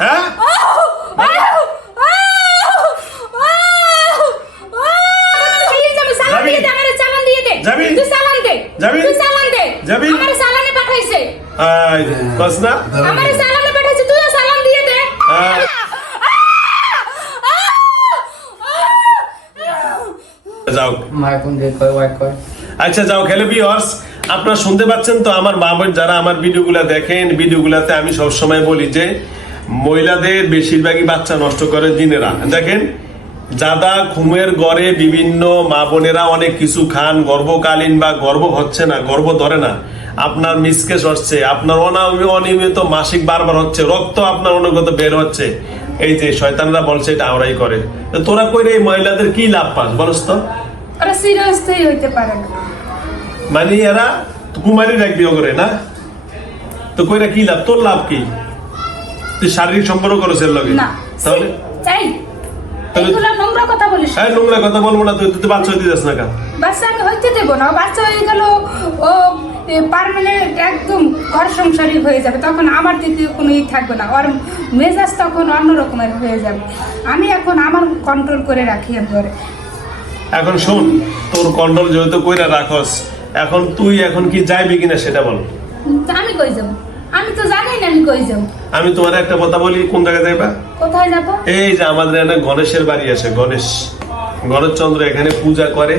হ্যাঁ? না। যাও। আচ্ছা যাও খেলে বিয়র্স আপনারা শুনতে পাচ্ছেন তো আমার মা বোন যারা আমার ভিডিওগুলো দেখেন ভিডিওগুলোতে আমি সবসময় বলি যে মহিলাদের বেশিরভাগই বাচ্চা নষ্ট করে দিনেরা। দেখেন যাদা ঘুমের গড়ে বিভিন্ন মা বোনেরা অনেক কিছু খান গর্ভকালীন বা গর্ভ হচ্ছে না গর্ভ ধরে না। আপনার মিসকেস হচ্ছে আপনার অনা- অনিয়মিত মাসিক বারবার হচ্ছে রক্ত আপনার অনুগত বের হচ্ছে। এই যে শয়তানরা বলছে এটা আমরাই করে। তো তোরা কইরে এই মহিলাদের কি লাভ পাস বলস তো? ওরা চিরস্থায়ী হইতে পারে না। মানে এরা কুমারী রাখবি করে না? তো কইরা কি লাভ? তোর লাভ কি? তুই শারীরিক সম্পর্ক করেছে লগে। না তাহলে? চাই নোংরা কথা বলিস হ্যাঁ নোংরা কথা বলব না তুই বাচ্চা হইতে যাস না কেন বাচ্চা আমি হইতে দেবো না বাচ্চা হয়ে গেল ও পারমানেন্ট একদম ঘর সংসারী হয়ে যাবে তখন আমার দিকে কোনো ই থাকবে না ওর মেজাজ তখন অন্য রকমের হয়ে যাবে। আমি এখন আমার কন্ট্রোল করে রাখি ঘরে এখন শোন তোর কন্ট্রোল যেহেতু কইরা রাখস এখন তুই এখন কি যাইবি কিনা সেটা বল। আমি কই যাব? আমি তো জানি না আমি কই যাব। আমি তোমার একটা কথা বলি কোন জায়গায় যাইবা? কোথায় যাব? এই যে আমাদের এখানে গণেশের বাড়ি আছে গণেশ। গণেশচন্দ্র এখানে পূজা করে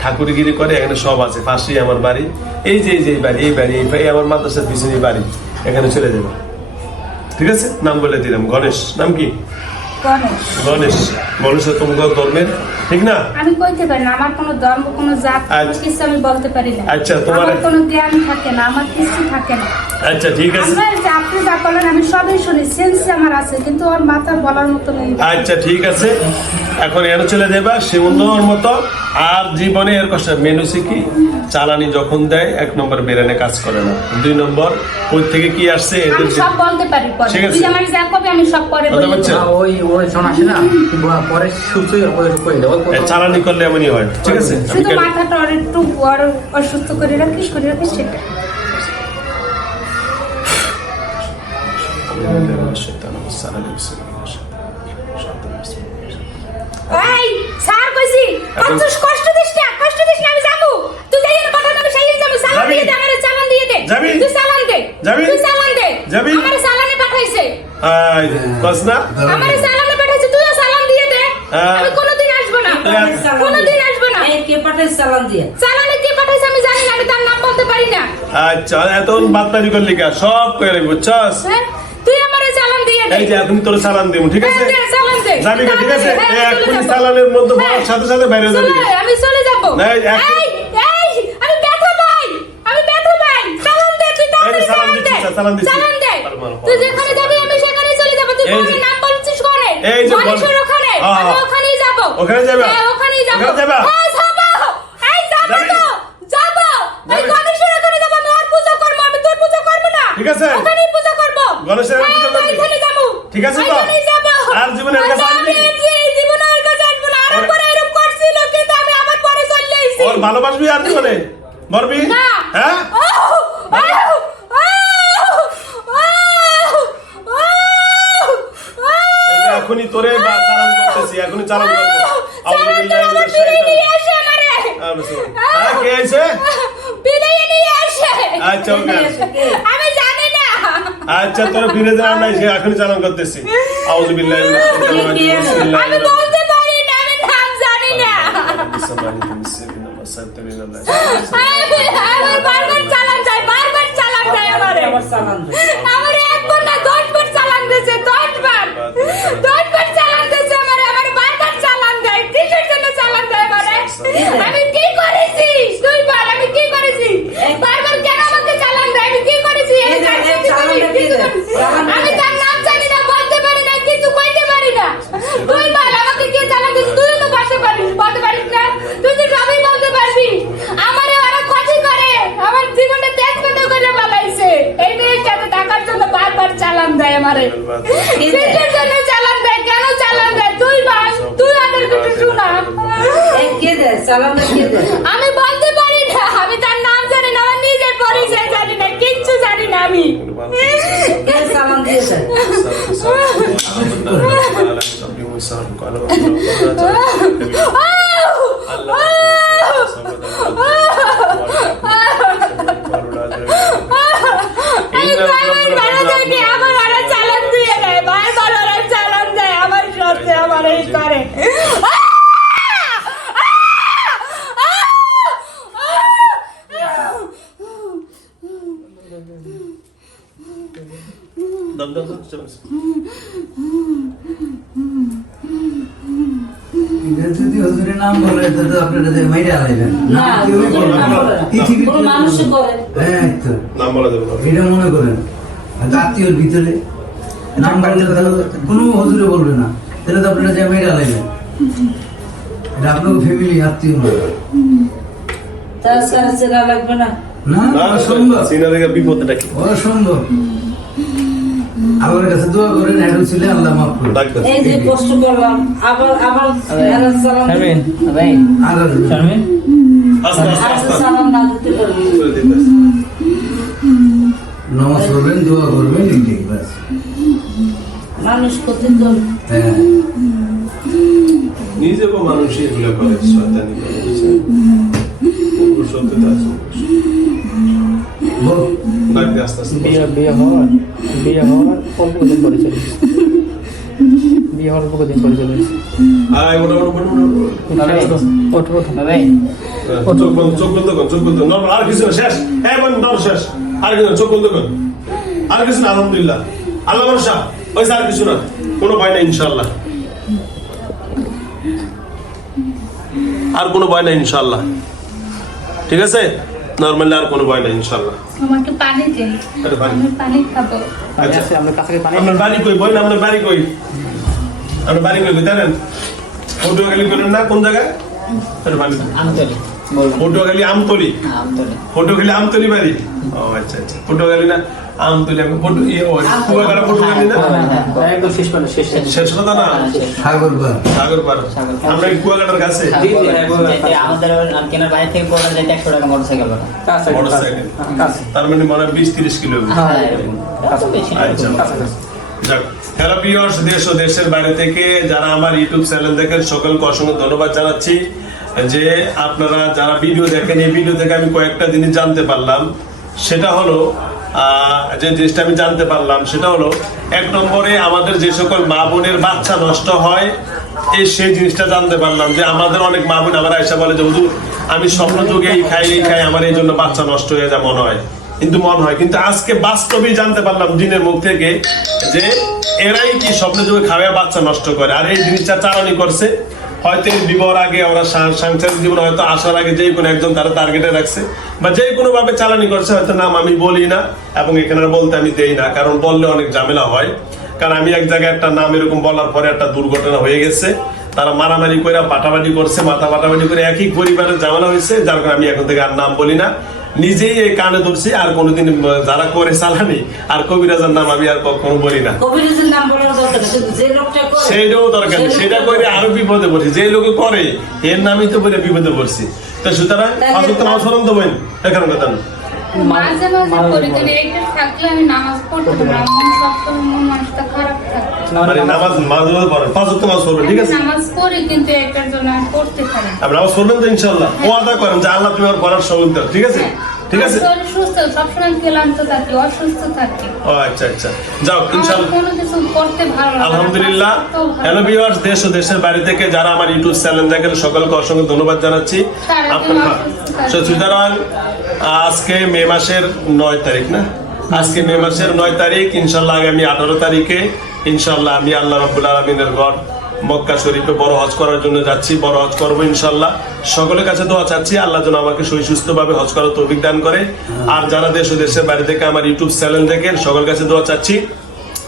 ঠাকুরগিরি করে এখানে সব আছে পাশেই আমার বাড়ি। এই যে এই যে এই বাড়ি এই বাড়ি এই এই আমার মাদ্রাসার পিছনে বাড়ি। এখানে চলে যাব। ঠিক আছে? নাম বলে দিলাম গণেশ। নাম কি? গণেশ। গণেশ। গণেশ তোমার ধর্মের ঠিক না? আমি কইতে পারি না আমার কোনো ধর্ম কোনো জাত আচ্ছা। কিছু আমি বলতে পারি না। আচ্ছা, তোমার- কোনো জ্ঞান থাকে না আমার কিছু থাকে না। আচ্ছা ঠিক আছে। আপনি যা বলেন আমি সবই শুনি সেন্স আমার আছে কিন্তু ওর মাথা বলার মতো নেই। আচ্ছা ঠিক আছে। এখন এর চলে যাবা সে অন্যর মতো। আর জীবনে এর কষ্ট মেনু কি? চালানি যখন দেয় এক নম্বর বেরেনে কাজ করে না। দুই নম্বর ওই থেকে কি আসছে এদের সব বলতে পারি ঠিক আছে। আমার যা কবে আমি সব পরে বলি। ওই ওই শোন আসে না। পরে সুস্থ ওই কই চালানি করলে এমনই হয় ঠিক আছে? শুধু মাথাটা একটু বড় অসুস্থ করে রাখিস করে রাখিস সেটা। এই স্যার কইছি এখন- কষ্ট দিস না কষ্ট দিস না আমি যাব। তুই যাই এর কথা আমি সেই যাব? সালান দিয়ে দে আমারে চালান দিয়ে দে। যাবি? তুই চালান দে যাবি? তুই চালান দে। যাবি? আমারে চালানে পাঠাইছে। আয়, কস আমারে চালানে পাঠাইছে তুইও চালান দিয়ে দে হ্যাঁ। আমি কোনোদিন আসব না হ্যাঁ। কোনোদিন আসব না এই কে পাঠাইছে চালান দিয়ে। চালানে কে পাঠাইছে আমি জানি না আমি তার নাম বলতে পারি না। আচ্ছা এত বাতবাজি করলি কা? সব বুঝছস? হ্যাঁ তুই আমারে চালান দিয়ে দে। এই যে এখন তোর চালান দিব ঠিক আছে? হ্যাঁ, চালান দে। যাবি না, ঠিক আছে? হ্যাঁ, এক চলে চালানের মধ্যে। বলার সাথে সাথে বাইরে যাবি। আমি চলে যাব। এই এই এই আমি ব্যথা পাই আমি ব্যথা পাই। চালান দে তুই তাড়াতাড়ি চালান চালান দে। চালান দিচ্ছি। চালান দে। মারো, মারো, তুই যেখানে যাবি আমি সেখানে চলে যাব। তুই এই নাম বলছিস করে এই যে ওখানে। আমি। ওখানেই যাব। ওখানে যাবে? হ্যাঁ ওখানেই যাব ওখানে যাবে? হ্যাঁ যাব এই যাব যাবি? তো যাব আমি যাবি? গণেশের ওখানে যাব আমি আর পূজা করব আমি তোর পূজা করব না ঠিক আছে? ওখানেই পূজা করব গণেশের হ্যাঁ, পূজা করবি? ওইখানে যাব ঠিক আছে তো? ওইখানেই যাব আর জীবনে এর কাছে আচ্ছা, আসবি? আমি এই জীবনে ওর কাছে আসব না। আর ওর- পরে এরকম করছিল, কিন্তু আমি আবার পরে চলে এসেছি। ওর ভালোবাসবি আর জীবনে মরবি হ্যাঁ এখনই তোরে চালান করতেছি এখনই চালান করব। হ্যাঁ। হ্যাঁ, কে। আচ্ছা, আচ্ছা তোরা ফিরে যাওয়ার নাই সে এখনই করতেছি আমি বলতে পারি না আমি নাম জানি না আমার বারবার চালান যায় বারবার চালান যায় আমারে। আমার চালান দেয় আমার একবার না দশ বার চালান দিয়েছে দশ বার দশ বার চালান দিয়েছে আমার আমার বারবার চালান দেয় কিসের জন্য চালান দেয় আমারে আমি কি করেছি দুইবার আমি কি করেছি বারবার কেন আমাকে চালান দেয় আমি কি করেছি এই এই যে, এই কাজটা চালান আমি দেয়, কিছু দেয়। করেছি। চালান দেয়। আমি তার নাম জানি না বলতে পারি না কিছু কইতে পারি না দুইবার আমাকে কে চালান দিয়েছে তুই তো বসে পারিস বলতে পারিস না তুই তো সবই বলতে পারবি আমারে ওরা ক্ষতি করে আমার জীবনে তেজ পেতে করে বানাইছে এই মেয়ের সাথে টাকার জন্য বারবার চালান দেয় আমারে কিসের জন্য চালান দেয় কেন চালান দেয় তুই বাস তুই আমার কিছু শোনা এই কে দেয় চালান দেয় কে দেয় আমি বলতে পারি না আমি তার নাম জানি না আমার নিজের পরিচয় জানি না কিচ্ছু জানি না আমি কে চালান দিয়েছে ভালো আমি কয়বার ভালো থাকি, আমার ওরা চালান দিয়ে দেয়, বারবার ওরা চালান দেয়, আমার সাথে আমার এই করে। দম দম দম চলো এটা যদি হুজুরের নাম বলে তাহলে আপনারা যে মাইরা আলাইবেন। না হুজুর বলে না। পৃথিবীর কোনো মানুষ করে হ্যাঁ তো। নাম বলা যাবে না এটা মনে করেন। আর ভিতরে নাম বললে তাহলে কোনো হুজুরে বলবে না। তাহলে তো আপনারা যে মাইরা আলাইবেন। এটা আপনার ফ্যামিলি আত্মীয় তার লাগবে না। না না অসম্ভব। সিনা বিপদটা কি? অসম্ভব। আল্লাহর কাছে দোয়া করেন হেডু ছিল আল্লাহ মাফ করুন। এই যে কষ্ট করলাম আবার আবার সালাম শারমিন ভাই আল্লাহ আস্তে আস্তে সালাম না দিতে পারবি করে পড়বেন দোয়া করবেন এইটাই বাস মানুষ হ্যাঁ। এগুলো করে শয়তানি করে সত্যতা আছে। বিয়ে বিয়ে হওয়ার। বিয়ে হওয়ার অল্প দিন পরে চলে বিয়ে হওয়ার অল্প দিন পরে চলে আর কিছু শেষ। আর কিছু চোখ বন্ধ কর। আর কিছু না আলহামদুলিল্লাহ। আল্লাহ ভরসা। আর কিছু না। কোনো ভয় নাই ইনশাল্লাহ আর কোনো ভয় নাই ইনশাল্লাহ ঠিক আছে? নর্মালি আর কোনো ভয় নাই ইনশাআল্লাহ। আমাকে পানি দেন। পানি। আমি পানি খাব। আচ্ছা। আমরা কাছে পানি আমরা বাড়ি কই? বই না আপনার বাড়ি কই? আমরা বাড়ি কই? জানেন পটুয়াখালী করেন না কোন জায়গায়? আরে পটুয়াখালী আমতলি। পটুয়াখালী আমতলি বাড়ি? ও আচ্ছা আচ্ছা। পটুয়াখালী না আমতলি আমি পটু ইয়ে কুয়াকাটা পটুয়াখালী না? হ্যাঁ, না? হ্যাঁ। আমরা কুয়াকাটার কাছে? আমাদের কেনার বাইরে থেকে যেতে একশো টাকা মোটরসাইকেল মোটরসাইকেল। তার মানে মনে হয় বিশ তিরিশ কিলো হ্যাঁ। আচ্ছা। যাক, হ্যালো ভিউয়ার্স দেশ ও দেশের বাইরে থেকে যারা আমার ইউটিউব চ্যানেল দেখেন, সকলকে অসংখ্য ধন্যবাদ জানাচ্ছি যে আপনারা যারা ভিডিও দেখেন, এই ভিডিও থেকে আমি কয়েকটা জিনিস জানতে পারলাম। সেটা হলো যে জিনিসটা আমি জানতে পারলাম, সেটা হলো, এক নম্বরে আমাদের যে সকল মা বোনের বাচ্চা নষ্ট হয় এই সেই জিনিসটা জানতে পারলাম যে আমাদের অনেক মা বোন আবার এসে বলে যে, হুজুর, আমি স্বপ্ন যুগে এই খাই এই খাই, আমার এই জন্য বাচ্চা নষ্ট হয়ে যায়, মনে হয়। কিন্তু মন হয়। কিন্তু আজকে বাস্তবেই জানতে পারলাম দিনের মুখ থেকে যে এরাই কি স্বপ্নে যুগে খাওয়া বাচ্চা নষ্ট করে। আর এই জিনিসটা চালানি করছে। হয়তো এর বিবাহর আগে ওরা সাংসারিক জীবনে হয়তো আসার আগে যে কোনো একজন তারা টার্গেটে রাখছে। বা যে কোনো ভাবে চালানি করছে, হয়তো নাম আমি বলি না এবং এখানে বলতে আমি দেই না, কারণ বললে অনেক ঝামেলা হয়। কারণ আমি এক জায়গায় একটা নাম এরকম বলার পরে একটা দুর্ঘটনা হয়ে গেছে। তারা মারামারি করে পাটাপাটি করছে, মাথা পাটাপাটি করে একই পরিবারের ঝামেলা হয়েছে, যার কারণে আমি এখন থেকে আর নাম বলি না। নিজেই এই কানে ধরছি আর কোনোদিন যারা করে চালানি আর কবিরাজের নাম আমি আর কখনো বলি না। সেটাও দরকার সেটা করে আরও বিপদে পড়ছি যে লোকে করে এর নামই তো বলে বিপদে পড়ছি। তো সুতরাং অসুস্থ অসরণ দেবেন এখানে কথা মাঝে মাঝে এইটা থাকলে আমি নামাজ পড়তে মন সবসময় মন মানসিকতা খারাপ থাকে মানে নামাজ মাঝে মাঝে পাঁচ ওয়াক্ত নামাজ ঠিক আছে? নামাজ পড়ি কিন্তু জন্য আমি পড়তে পারি নামাজ পড়বেন তো ইনশাল্লাহ ও আদা করেন যে আল্লাহ তুমি আমার পড়ার দাও ঠিক আছে? ঠিক আছে? সুস্থ সবসময় ক্লান্ত থাকি অসুস্থ থাকি। ও আচ্ছা আচ্ছা। যাও আমার ইনশাল্লাহ কোনো কিছু করতে ভালো লাগে আলহামদুলিল্লাহ। হ্যালো ভিউয়ার্স দেশ ও দেশের বাইরে থেকে যারা আমার ইউটিউব চ্যানেল দেখেন সকলকে অসংখ্য ধন্যবাদ জানাচ্ছি। আপনার সুতরাং আজকে মে মাসের নয় তারিখ না? আজকে মে মাসের নয় তারিখ ইনশাল্লাহ আগামী আঠারো তারিখে ইনশাল্লাহ আমি আল্লাহ রবুল আলমিনের ঘর মক্কা শরীফে বড় হজ করার জন্য যাচ্ছি, বড় হজ করব ইনশাল্লাহ সকলের কাছে দোয়া চাচ্ছি, আল্লাহ যেন আমাকে সই সুস্থ ভাবে হজ করার তৌফিক দান করে। আর যারা দেশ ও দেশের বাইরে থেকে আমার ইউটিউব চ্যানেল দেখেন, সকলের কাছে দোয়া চাচ্ছি,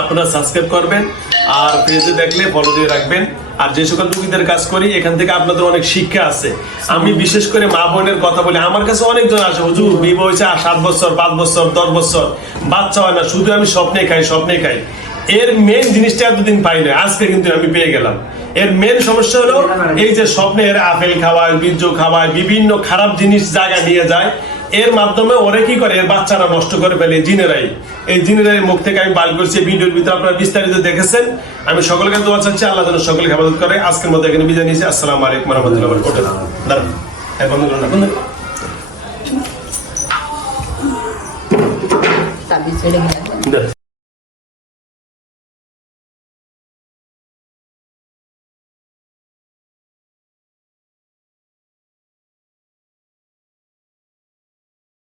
আপনারা সাবস্ক্রাইব করবেন, আর পেজে দেখলে ফলো দিয়ে রাখবেন। আর যে সকল রুগীদের কাজ করি, এখান থেকে আপনাদের অনেক শিক্ষা আছে। আমি বিশেষ করে মা বোনের কথা বলি, আমার কাছে অনেকজন আসে, হুজুর বিয়ে হয়েছে সাত বছর, পাঁচ বছর, দশ বছর, বাচ্চা হয় না, শুধু আমি স্বপ্নে খাই স্বপ্নে খাই। এর মেন জিনিসটা এতদিন পাই না আজকে কিন্তু আমি পেয়ে গেলাম। এর মেন সমস্যা হলো, এই যে স্বপ্নে এর আপেল খাওয়ায়, বীর্য খাওয়ায়, বিভিন্ন খারাপ জিনিস জায়গা নিয়ে যায় এর মাধ্যমে ওরা কি করে? এর বাচ্চারা নষ্ট করে ফেলে জিনেরাই। এই জিনেরাই মুখ থেকে আমি বাল করছি ভিডিওর ভিতরে আপনারা বিস্তারিত দেখেছেন। আমি সকলকে দোয়া চাচ্ছি আল্লাহ যেন সকলকে হেফাজত করে। আজকের মতো এখানে বিদায় নিয়েছি। আসসালাম আলাইকুম রহমতুল্লাহ দাঁড়ান। হ্যাঁ বন্ধু না বন্ধ